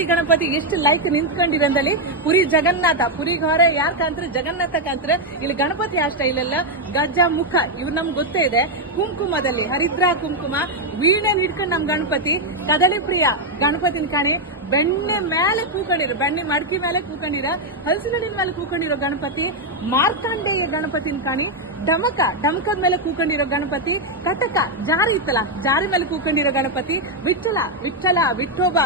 ಶಶಿ ಗಣಪತಿ ಎಷ್ಟು ಲೈಕ್ ನಿಂತ್ಕೊಂಡಿರಂದಲ್ಲಿ ಪುರಿ ಜಗನ್ನಾಥ ಪುರಿಗೆ ಹೊರ ಯಾರು ಕಾಂತ್ರ ಜಗನ್ನಾಥ ಕಾಂತ್ರ ಇಲ್ಲಿ ಗಣಪತಿ ಆ ಸ್ಟೈಲ್ ಅಲ್ಲ ಗಜ ಮುಖ ಇವ್ ನಮ್ಗೆ ಗೊತ್ತೇ ಇದೆ. ಕುಂಕುಮದಲ್ಲಿ ಹರಿದ್ರಾ ಕುಂಕುಮ ವೀಣೆ ಹಿಡ್ಕೊಂಡು ನಮ್ ಗಣಪತಿ ಕದಳಿ ಪ್ರಿಯ ಗಣಪತಿನ ಕಾಣಿ ಬೆಣ್ಣೆ ಮೇಲೆ ಕೂಕೊಂಡಿರೋ ಬೆಣ್ಣೆ ಮಡಕಿ ಮೇಲೆ ಕೂಕೊಂಡಿರೋ ಹಲಸಿನ ಮೇಲೆ ಕೂಕೊಂಡಿರೋ ಗಣಪತಿ ಮಾರ್ಕಾಂಡೇಯ ಗಣಪತಿನ ಕಾಣಿ ಡಮಕದ ಮೇಲೆ ಕೂಕೊಂಡಿರೋ ಗಣಪತಿ ಕಟಕ ಜಾರಿ ಇತ್ತಲ್ಲ ಜಾರಿ ಮೇಲೆ ಕೂಕೊಂಡಿರೋ ಗಣಪತಿ ವಿಠ್ಠಲ ವಿಠೋಬ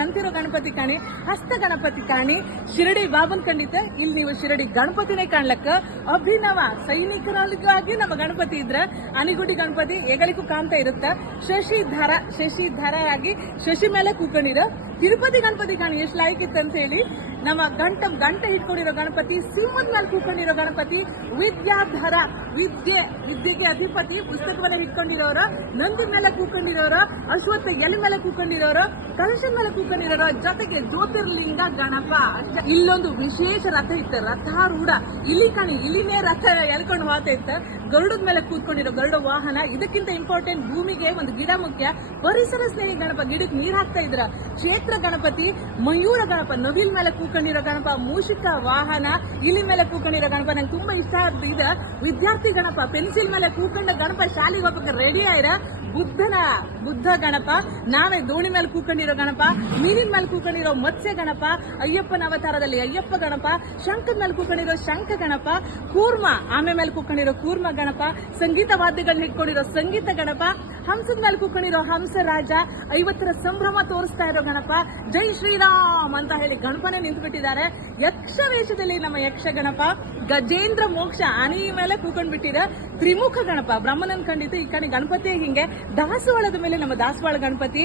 ನಂತಿರೋ ಗಣಪತಿ ಕಾಣಿ ಹಸ್ತ ಗಣಪತಿ ಕಾಣಿ ಶಿರಡಿ ಬಾಬನ್ ಖಂಡಿತ ಇಲ್ಲಿ ನೀವು ಶಿರಡಿ ಗಣಪತಿನೇ ಕಾಣ್ಲಕ್ಕ ಅಭಿನವ ಸೈನಿಕರಾಗಿ ನಮ್ಮ ಗಣಪತಿ ಇದ್ರೆ ಅನಿಗುಡಿ ಗಣಪತಿ ಹೆಗಲಿಗೂ ಕಾಣ್ತಾ ಇರುತ್ತೆ. ಶಶಿಧರ ಆಗಿ ಶಶಿ ಮೇಲೆ ಕೂಕೊಂಡಿರೋ ತಿರುಪತಿ ಗಣಪತಿ ಕಾಣಿ ಎಷ್ಟು ಲೈಕ್ ಇತ್ತು ಅಂತ ಹೇಳಿ. ನಮ್ಮ ಗಂಟೆ ಹಿಡ್ಕೊಂಡಿರೋ ಗಣಪತಿ ಸಿಂಹದ ಮೇಲೆ ಕೂಕೊಂಡಿರೋ ಗಣಪತಿ ವಿದ್ಯಾಧರ ವಿದ್ಯೆಗೆ ಅಧಿಪತಿ ಪುಸ್ತಕವನ್ನ ಹಿಡ್ಕೊಂಡಿರೋರು ನಂದಿ ಮೇಲೆ ಕೂಕೊಂಡಿರೋರು ಅಶ್ವತ್ಥ ಎಲೆ ಮೇಲೆ ಕೂಕೊಂಡಿರೋರು ಕಲಶದ ಮೇಲೆ ಕೂಕೊಂಡಿರೋರು ಜೊತೆಗೆ ಜ್ಯೋತಿರ್ಲಿಂಗ ಗಣಪ. ಇಲ್ಲೊಂದು ವಿಶೇಷ ರಥ ಇತ್ತು ರಥಾರೂಢ ಇಲಿನೇ ರಥ ಎಳ್ಕೊಂಡು ಹೋಗ್ತಾ ಇತ್ತು. ಗರುಡದ ಮೇಲೆ ಕೂತ್ಕೊಂಡಿರೋ ಗರುಡ ವಾಹನ. ಇದಕ್ಕಿಂತ ಇಂಪಾರ್ಟೆಂಟ್ ಭೂಮಿಗೆ ಒಂದು ಗಿಡ ಮುಖ್ಯ. ಪರಿಸರ ಸ್ನೇಹಿ ಗಣಪ ಗಿಡಕ್ಕೆ ನೀರ್ ಹಾಕ್ತಾ ಇದ್ರ. ಕ್ಷೇತ್ರ ಗಣಪತಿ ಮಯೂರ ಗಣಪ ನವಿಲ್ ಮೇಲೆ ಕೂಕೊಂಡಿರೋ ಗಣಪ ಮೂಷಿಕ ವಾಹನ ಇಲಿ ಮೇಲೆ ಕೂಕೊಂಡಿರೋ ಗಣಪ ನಂಗೆ ತುಂಬಾ ಇಷ್ಟ ಆದ ವಿದ್ಯಾರ್ಥಿ ಗಣಪ ಪೆನ್ಸಿಲ್ ಮೇಲೆ ಕೂಕೊಂಡ ಗಣಪ ಶಾಲೆಗೆ ಹೋಗ್ಬೇಕು ರೆಡಿ ಆಯ್ರ ಬುದ್ಧ ಗಣಪ ನಾವೇ ದೋಣಿ ಮೇಲೆ ಕೂಕೊಂಡಿರೋ ಗಣಪ ಮೀನಿನ ಮೇಲೆ ಕೂಕೊಂಡಿರೋ ಮತ್ಸ್ಯ ಗಣಪ ಅಯ್ಯಪ್ಪನ ಅವತಾರದಲ್ಲಿ ಅಯ್ಯಪ್ಪ ಗಣಪ ಶಂಖದ ಮೇಲೆ ಕೂಕೊಂಡಿರೋ ಶಂಖ ಗಣಪ ಕೂರ್ಮ ಆಮೆ ಮೇಲೆ ಕೂಕೊಂಡಿರೋ ಕೂರ್ಮ ಗಣಪ ಸಂಗೀತ ವಾದ್ಯಗಳನ್ನ ಹಿಡ್ಕೊಂಡಿರೋ ಸಂಗೀತ ಗಣಪ ಹಂಸದ ಮೇಲೆ ಕೂಕೊಂಡಿರೋ ಹಂಸ ರಾಜ 50ರ ಸಂಭ್ರಮ ತೋರಿಸ್ತಾ ಇರೋ ಗಣಪ ಜೈ ಶ್ರೀರಾಮ್ ಅಂತ ಹೇಳಿ ಗಣಪನೇ ನಿಂತುಬಿಟ್ಟಿದ್ದಾರೆ. ಯಕ್ಷ ವೇಷದಲ್ಲಿ ನಮ್ಮ ಯಕ್ಷ ಗಣಪ ಗಜೇಂದ್ರ ಮೋಕ್ಷ ಆನೆ ಮೇಲೆ ಕೂಕೊಂಡ್ಬಿಟ್ಟಿರ ತ್ರಿಮುಖ ಗಣಪ ಬ್ರಹ್ಮನನ್ ಖಂಡಿತ ಈ ಕಡೆ ಗಣಪತಿ ಹಿಂಗೆ ದಾಸವಾಳದ ಮೇಲೆ ನಮ್ಮ ದಾಸವಾಳ ಗಣಪತಿ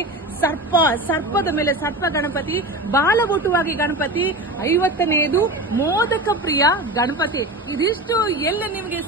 ಸರ್ಪದ ಮೇಲೆ ಸರ್ಪ ಗಣಪತಿ ಬಾಲಬೊಟುವಾಗಿ ಗಣಪತಿ 50ನೇದು ಮೋದಕ ಪ್ರಿಯ ಗಣಪತಿ. ಇದಿಷ್ಟು ಎಲ್ಲ ನಿಮ್ಗೆ